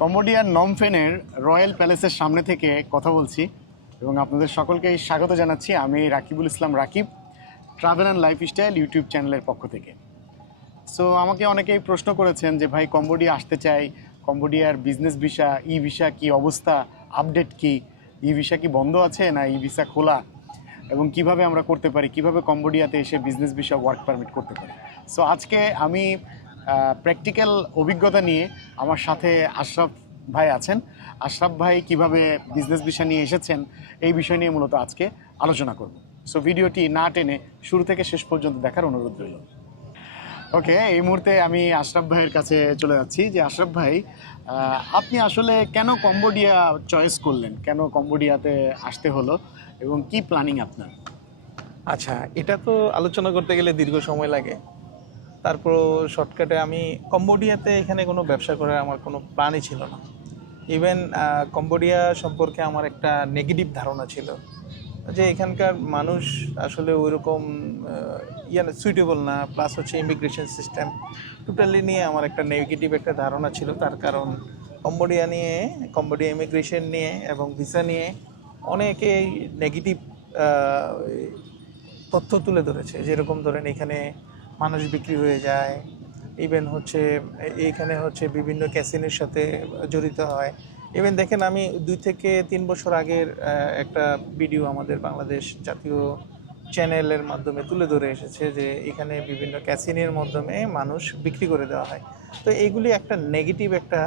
কম্বোডিয়ার নমফেনের রয়্যাল প্যালেসের সামনে থেকে কথা বলছি এবং আপনাদের সকলকেই স্বাগত জানাচ্ছি। আমি Rakibul Islam Rakib travel and lifestyle YouTube চ্যানেলের পক্ষ থেকে। সো আমাকে অনেকেই প্রশ্ন করেছেন যে, ভাই, কম্বোডিয়া আসতে চাই, কম্বোডিয়ার বিজনেস ভিসা ই ভিসা কি অবস্থা? আপডেট কি? ই ভিসা কি বন্ধ আছে না ই ভিসা খোলা? এবং কীভাবে আমরা করতে পারি? কীভাবে কম্বোডিয়াতে এসে বিজনেস ভিসা ওয়ার্ক পারমিট করতে পারি? সো আজকে আমি প্র্যাকটিক্যাল অভিজ্ঞতা নিয়ে আমার সাথে আশরাফ ভাই আছেন। আশরাফ ভাই কীভাবে বিজনেস বিষয় নিয়ে এসেছেন, এই বিষয় নিয়ে মূলত আজকে আলোচনা করব। সো ভিডিওটি না টেনে শুরু থেকে শেষ পর্যন্ত দেখার অনুরোধ রইল। ওকে এই মুহূর্তে আমি আশরাফ ভাইয়ের কাছে চলে যাচ্ছি যে, আশরাফ ভাই আপনি আসলে কেন কম্বোডিয়া চয়েস করলেন? কেন কম্বোডিয়াতে আসতে হলো? এবং কি প্ল্যানিং আপনার? আচ্ছা এটা তো আলোচনা করতে গেলে দীর্ঘ সময় লাগে। তারপর শর্টকাটে আমি কম্বোডিয়াতে এখানে কোনো ব্যবসা করার আমার কোনো প্ল্যানই ছিল না। ইভেন কম্বোডিয়া সম্পর্কে আমার একটা নেগেটিভ ধারণা ছিল যে এখানকার মানুষ আসলে ওইরকম ইয়ে সুইটেবল না প্লাস হচ্ছে ইমিগ্রেশন সিস্টেম টোটালি নিয়ে আমার একটা নেগেটিভ একটা ধারণা ছিল, তার কারণ কম্বোডিয়া নিয়ে, কম্বোডিয়া ইমিগ্রেশন নিয়ে এবং ভিসা নিয়ে অনেকেই নেগেটিভ তথ্য তুলে ধরেছে। যেরকম ধরেন এখানে মানুষ বিক্রি হয়ে যায়। ইভেন হচ্ছে, এইখানে হচ্ছে বিভিন্ন ক্যাসিনের সাথে জড়িত হয়। ইভেন দেখেন আমি দুই থেকে তিন বছর আগের একটা ভিডিও আমাদের বাংলাদেশ জাতীয় চ্যানেলের মাধ্যমে তুলে ধরে এসেছে যে এখানে বিভিন্ন ক্যাসিনের মাধ্যমে মানুষ বিক্রি করে দেওয়া হয়। তো এইগুলি একটা নেগেটিভ একটা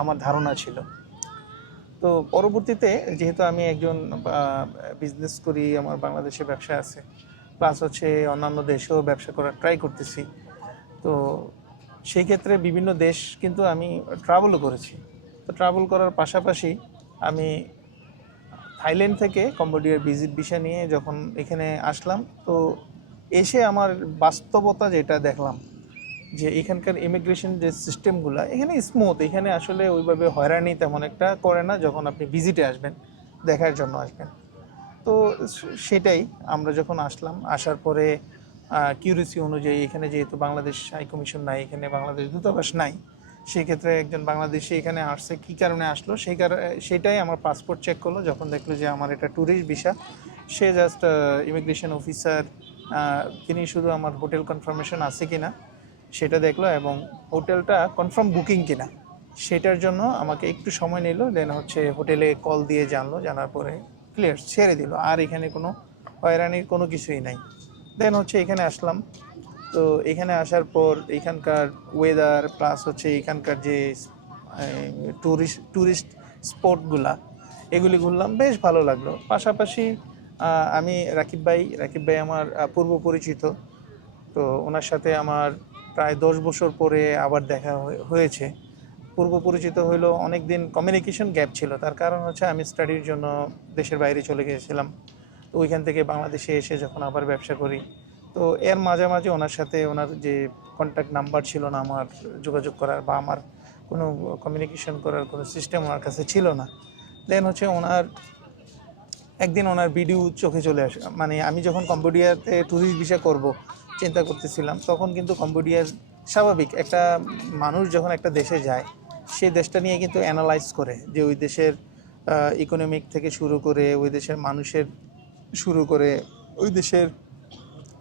আমার ধারণা ছিল। তো পরবর্তীতে যেহেতু আমি একজন বিজনেস করি, আমার বাংলাদেশে ব্যবসা আছে প্লাস হচ্ছে অন্যান্য দেশেও ব্যবসা করার ট্রাই করতেছি। তো সেই ক্ষেত্রে বিভিন্ন দেশ কিন্তু আমি ট্রাভেলও করেছি। তো ট্রাভেল করার পাশাপাশি আমি থাইল্যান্ড থেকে কম্বোডিয়ার ভিজিট ভিসা নিয়ে যখন এখানে আসলাম, তো এসে আমার বাস্তবতা যেটা দেখলাম, যে এখানকার ইমিগ্রেশন যে সিস্টেমগুলো এখানে স্মুথ এখানে আসলে ওইভাবে হয়রানি তেমন একটা করে না যখন আপনি ভিজিটে আসবেন, দেখার জন্য আসবেন। তো সেটাই আমরা যখন আসলাম, আসার পরে কিউরিসি অনুযায়ী এখানে যেহেতু বাংলাদেশ হাই কমিশন নাই, এখানে বাংলাদেশ দূতাবাস নাই, সেক্ষেত্রে একজন বাংলাদেশি এখানে আসছে, কী কারণে আসলো? সেই কারণে সেটাই আমার পাসপোর্ট চেক করল, যখন দেখল যে আমার এটা ট্যুরিস্ট ভিসা সে জাস্ট ইমিগ্রেশন অফিসার তিনি শুধু আমার হোটেল কনফার্মেশন আছে কিনা, সেটা দেখল এবং হোটেলটা কনফার্ম বুকিং কিনা, সেটার জন্য আমাকে একটু সময় নিল দেন হচ্ছে হোটেলে কল দিয়ে জানলো, জানার পরে ক্লিয়ার ছেড়ে দিল। আর এখানে কোনো হয়রানির কোনো কিছুই নাই। দেন হচ্ছে এখানে আসলাম। তো এখানে আসার পর এখানকার ওয়েদার প্লাস হচ্ছে এখানকার যে ট্যুরিস্ট ট্যুরিস্ট স্পটগুলা এগুলি ঘুরলাম। বেশ ভালো লাগল। পাশাপাশি আমি রাকিব ভাই রাকিব ভাই আমার পূর্ব পরিচিত। তো ওনার সাথে আমার প্রায় দশ বছর পরে আবার দেখা হয়ে- হয়েছে। পূর্ব পরিচিত হইল অনেক দিন কমিউনিকেশন গ্যাপ ছিল। তার কারণ হচ্ছে আমি স্টাডির জন্য দেশের বাইরে চলে গিয়েছিলাম। তো ওইখান থেকে বাংলাদেশে এসে যখন আবার ব্যবসা করি, তো এর মাঝামাঝি ওনার সাথে ওনার যে কন্ট্যাক্ট নাম্বার ছিল না আমার যোগাযোগ করার বা আমার কোনো কমিউনিকেশন করার কোনো সিস্টেম ওনার কাছে ছিল না। দেন হচ্ছে ওনার, একদিন ওনার ভিডিও চোখে চলে আসে। মানে আমি যখন কম্বোডিয়াতে ট্যুরিস্ট ভিসা করব, চিন্তা করতেছিলাম, তখন কিন্তু কম্বোডিয়ার স্বাভাবিক একটা মানুষ যখন একটা দেশে যায় সেই দেশটা নিয়ে কিন্তু অ্যানালাইজ করে যে ওই দেশের ইকোনমিক থেকে শুরু করে, ওই দেশের মানুষের শুরু করে, ওই দেশের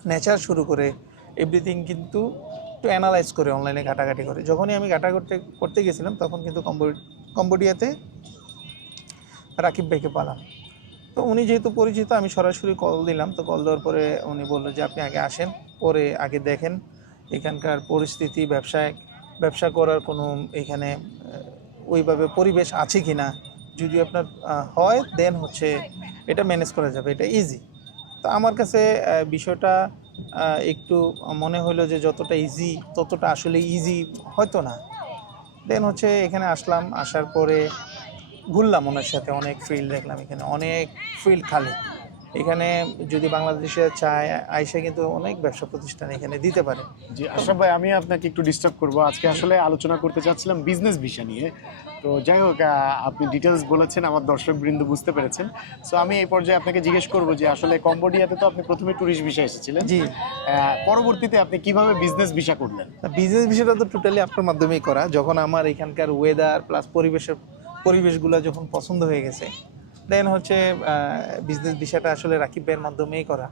নেচার শুরু করে এভরিথিং কিন্তু একটু অ্যানালাইজ করে অনলাইনে ঘাটাঘাটি করে। যখনই আমি ঘাটা করতে করতে গেছিলাম, তখন কিন্তু কম্বো- কম্বোডিয়াতে রাকিব ভাইকে পালাম। তো উনি যেহেতু পরিচিত, আমি সরাসরি কল দিলাম। তো কল দেওয়ার পরে উনি বলল যে, আপনি আগে আসেন, পরে আগে দেখেন এখানকার পরিস্থিতি, ব্যবসায় ব্যবসা করার কোনো এখানে ওইভাবে পরিবেশ আছে কি না যদি আপনার হয় দেন হচ্ছে এটা ম্যানেজ করা যাবে, এটা ইজি তো আমার কাছে বিষয়টা একটু মনে হলো যে যতটা ইজি ততটা আসলে ইজি হয়তো না। দেন হচ্ছে এখানে আসলাম, আসার পরে ঘুরলাম ওনার সাথে, অনেক ফিল্ড দেখলাম এখানে, অনেক ফিল্ড খালি। এখানে যদি বাংলাদেশে চায় আইসা কিন্তু অনেক ব্যবসা প্রতিষ্ঠান এখানে দিতে পারে। জি আশরাফ ভাই আমি আপনাকে একটু ডিস্টার্ব করব। আজকে আসলে আলোচনা করতে চাচ্ছিলাম বিজনেস ভিসা নিয়ে। তো যাই হোক আপনি ডিটেলস বলেছেন আমার দর্শক বৃন্দ বুঝতে পেরেছেন। সো আমি এই পর্যায়ে আপনাকে জিজ্ঞেস করব যে আসলে কম্বোডিয়াতে তো আপনি প্রথমে ট্যুরিস্ট ভিসা এসেছিলেন। জি। পরবর্তীতে আপনি কীভাবে বিজনেস ভিসা করলেন? বিজনেস বিষয়টা তো টোটালি আপনার মাধ্যমেই করা। যখন আমার এখানকার ওয়েদার প্লাস পরিবেশের পরিবেশগুলো যখন পছন্দ হয়ে গেছে দেন হচ্ছে বিজনেস বিষয়টা আসলে রাকিব ভাইয়ের মাধ্যমেই করা।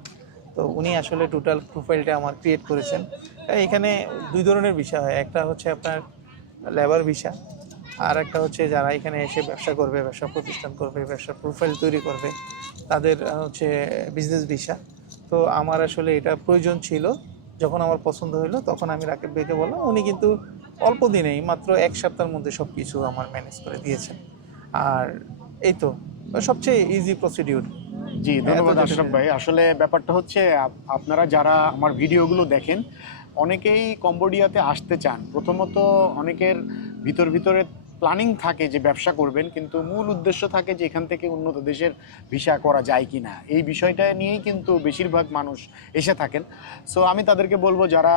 তো উনি আসলে টোটাল প্রোফাইলটা আমার ক্রিয়েট করেছেন। আহ, এখানে দুই ধরনের বিষয় হয়। একটা হচ্ছে আপনার লেবার ভিসা আর একটা হচ্ছে যারা এখানে এসে ব্যবসা করবে ব্যবসা প্রতিষ্ঠান করবে ব্যবসা প্রোফাইল তৈরি করবে তাদের হচ্ছে বিজনেস ভিসা তো আমার আসলে এটা প্রয়োজন ছিল। যখন আমার পছন্দ হলো তখন আমি রাকিব ভাইকে বললাম উনি কিন্তু অল্প দিনেই মাত্র এক সপ্তাহের মধ্যে সব কিছু আমার ম্যানেজ করে দিয়েছেন। আর এই তো সবচেয়ে ইজি প্রসিডিউর জি ধন্যবাদ আশরাফ ভাই। আসলে ব্যাপারটা হচ্ছে আপ- আপনারা যারা আমার ভিডিওগুলো দেখেন অনেকেই কম্বোডিয়াতে আসতে চান। প্রথমত অনেকের ভিতর ভিতরে প্ল্যানিং থাকে যে ব্যবসা করবেন, কিন্তু মূল উদ্দেশ্য থাকে যে এখান থেকে উন্নত দেশের ভিসা করা যায় কি না এই বিষয়টা নিয়েই কিন্তু বেশিরভাগ মানুষ এসে থাকেন। সো আমি তাদেরকে বলব যারা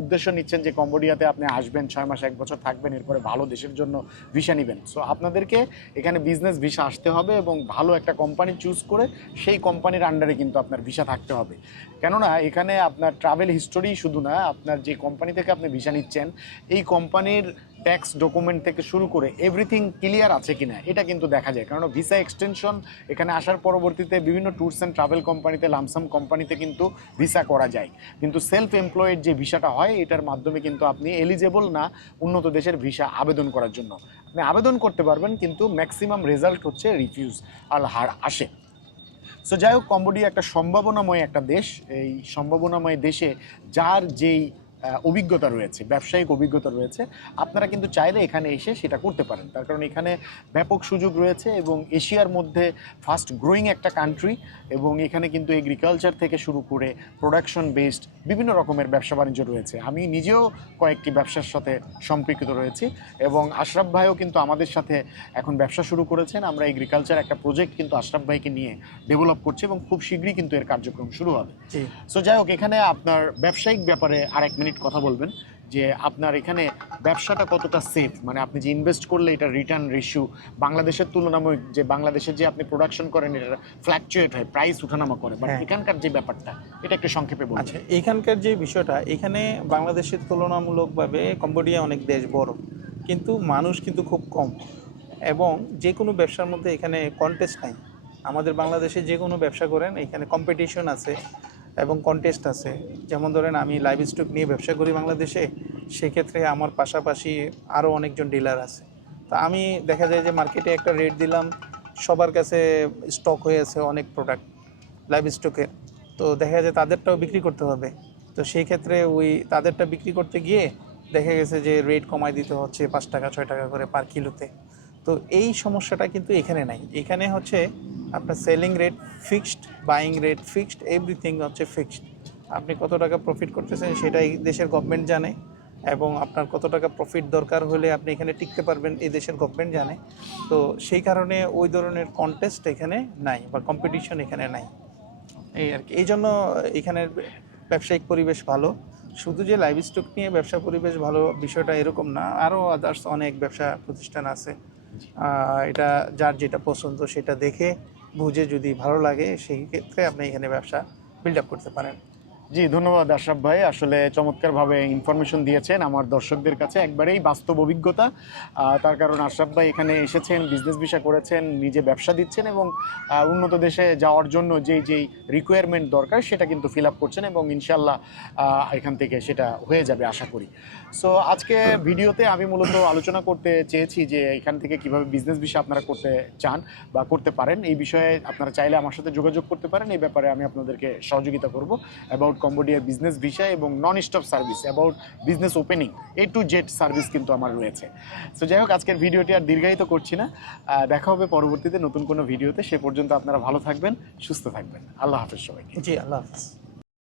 উদ্দেশ্য নিচ্ছেন যে কম্বোডিয়াতে আপনি আসবেন, ছয় মাস, এক বছর থাকবেন, এরপরে ভালো দেশের জন্য ভিসা নেবেন। সো আপনাদেরকে এখানে বিজনেস ভিসা আসতে হবে এবং ভালো একটা কোম্পানি চুজ করে সেই কোম্পানির আন্ডারে কিন্তু আপনার ভিসা থাকতে হবে। কেননা, এখানে আপনার ট্রাভেল হিস্টোরি শুধু না, আপনার যে কোম্পানি থেকে আপনি ভিসা নিচ্ছেন, এই কোম্পানির ট্যাক্স ডকুমেন্ট থেকে শুরু করে এভরিথিং ক্লিয়ার আছে কিনা, এটা কিন্তু দেখা যায়। কারণ ভিসা এক্সটেনশন এখানে আসার পরবর্তীতে বিভিন্ন ট্যুরস অ্যান্ড ট্রাভেল কোম্পানিতে লামসাম কোম্পানিতে কিন্তু ভিসা করা যায়। কিন্তু সেলফ এমপ্লয়েড যে ভিসাটা হয়, এটার মাধ্যমে কিন্তু আপনি এলিজেবল না উন্নত দেশের ভিসা আবেদন করার জন্য। আপনি আবেদন করতে পারবেন, কিন্তু ম্যাক্সিমাম রেজাল্ট হচ্ছে রিফিউজ আল হার আসে। সো যাই হোক, কম্বোডিয়া একটা সম্ভাবনাময় একটা দেশ। এই সম্ভাবনাময় দেশে যার যেই অভিজ্ঞতা রয়েছে ব্যবসায়িক অভিজ্ঞতা রয়েছে। আপনারা কিন্তু চাইলে এখানে এসে সেটা করতে পারেন। তার কারণ এখানে ব্যাপক সুযোগ রয়েছে এবং এশিয়ার মধ্যে ফাস্ট গ্রোয়িং একটা কান্ট্রি এবং এখানে কিন্তু এগ্রিকালচার থেকে শুরু করে প্রোডাকশন বেসড বিভিন্ন রকমের ব্যবসা বাণিজ্য রয়েছে। আমি নিজেও কয়েকটি ব্যবসার সাথে সম্পৃক্ত রয়েছি এবং আশরাফ ভাইও কিন্তু আমাদের সাথে এখন ব্যবসা শুরু করেছেন। আমরা এগ্রিকালচার একটা প্রজেক্ট কিন্তু আশরাফ ভাইকে নিয়ে ডেভেলপ করছি এবং খুব শীঘ্রই কিন্তু এর কার্যক্রম শুরু হবে। সো যাই হোক এখানে আপনার ব্যবসায়িক ব্যাপারে আর এক মিনিট কথা বলবেন যে আপনার এখানে ব্যবসাটা কতটা সেফ মানে আপনি যে ইনভেস্ট করলে এটা রিটার্ন রেশিও বাংলাদেশের তুলনামূলক যে বাংলাদেশে যে আপনি প্রোডাকশন করেন এটা ফ্ল্যাকচুয়েট হয় প্রাইস উঠানামা করে। বাট হ্যাঁ। এখানকার যে ব্যাপারটা এটা একটু সংক্ষেপে বলুন। আচ্ছা এখানকার যে বিষয়টা এখানে বাংলাদেশের তুলনামূলকভাবে কম্বোডিয়া অনেক দেশ বড় কিন্তু মানুষ কিন্তু খুব কম। এবং যে কোনো ব্যবসার মধ্যে এখানে কন্টেস্ট নাই। আমাদের বাংলাদেশে যে কোনো ব্যবসা করেন এখানে কম্পিটিশন আছে। এবং কন্টেস্ট আছে। যেমন ধরেন আমি লাইভ স্টক নিয়ে ব্যবসা করি বাংলাদেশে, সেক্ষেত্রে আমার পাশাপাশি আরও অনেকজন ডিলার আছে। তা আমি দেখা যায় যে মার্কেটে একটা রেট দিলাম, সবার কাছে স্টক হয়ে আছে অনেক প্রোডাক্ট লাইভ স্টকের তো দেখা যায় তাদেরটাও বিক্রি করতে হবে। তো সেই ক্ষেত্রে ওই তাদেরটা বিক্রি করতে গিয়ে দেখা গেছে যে রেট কমাই দিতে হচ্ছে পাঁচ টাকা, ছয় টাকা করে পার কিলোতে তো এই সমস্যাটা কিন্তু এখানে নাই। এখানে হচ্ছে আপনার selling rate fixed buying rate fixed everything হচ্ছে ফিক্সড আপনি কত টাকা প্রফিট করতেছেন সেটা এই দেশের গভর্নমেন্ট জানে এবং আপনার কত টাকা প্রফিট দরকার হলে আপনি এখানে টিকতে পারবেন, এই দেশের গভর্নমেন্ট জানে। তো সেই কারণে ওই ধরনের কন্টেস্ট এখানে নাই বা কম্পিটিশন এখানে নাই। এই আর কি। এই জন্য এখানের ব্যবসায়িক পরিবেশ ভালো। শুধু যে লাইভ স্টক নিয়ে ব্যবসা পরিবেশ ভালো বিষয়টা এরকম না। আরও আদার্স অনেক ব্যবসা প্রতিষ্ঠান আছে। এটা যার যেটা পছন্দ সেটা দেখে, বুঝে যদি ভালো লাগে, সেই ক্ষেত্রে আপনি এখানে ব্যবসা বিল্ড আপ করতে পারেন। জি, ধন্যবাদ আশরাফ ভাই। আসলে চমৎকারভাবে ইনফরমেশন দিয়েছেন আমার দর্শকদের কাছে। একবারেই বাস্তব অভিজ্ঞতা। তার কারণ আশরাফ ভাই এখানে এসেছেন বিজনেস ভিসা করেছেন, নিজে ব্যবসা দিচ্ছেন এবং উন্নত দেশে যাওয়ার জন্য যেই যেই রিকোয়ারমেন্ট দরকার সেটা কিন্তু ফিল আপ করছেন এবং ইনশাল্লাহ এখান থেকে সেটা হয়ে যাবে আশা করি। সো আজকে ভিডিওতে আমি মূলত আলোচনা করতে চেয়েছি যে, এখান থেকে কীভাবে বিজনেস ভিসা আপনারা করতে চান বা করতে পারেন। এই বিষয়ে আপনারা চাইলে আমার সাথে যোগাযোগ করতে পারেন। এই ব্যাপারে আমি আপনাদেরকে সহযোগিতা করব। অ্যাবাউট কম্বোডিয়ার বিজনেস ভিসা এবং non stop service about business opening A to Z service কিন্তু আমার রয়েছে। সো যাই হোক, আজকের ভিডিওটি আর দীর্ঘায়িত করছি না। দেখা হবে পরবর্তীতে নতুন কোনো ভিডিওতে। সে পর্যন্ত আপনারা ভালো থাকবেন, সুস্থ থাকবেন। আল্লাহ হাফেজ সবাইকে। জি, আল্লাহ হাফিজ।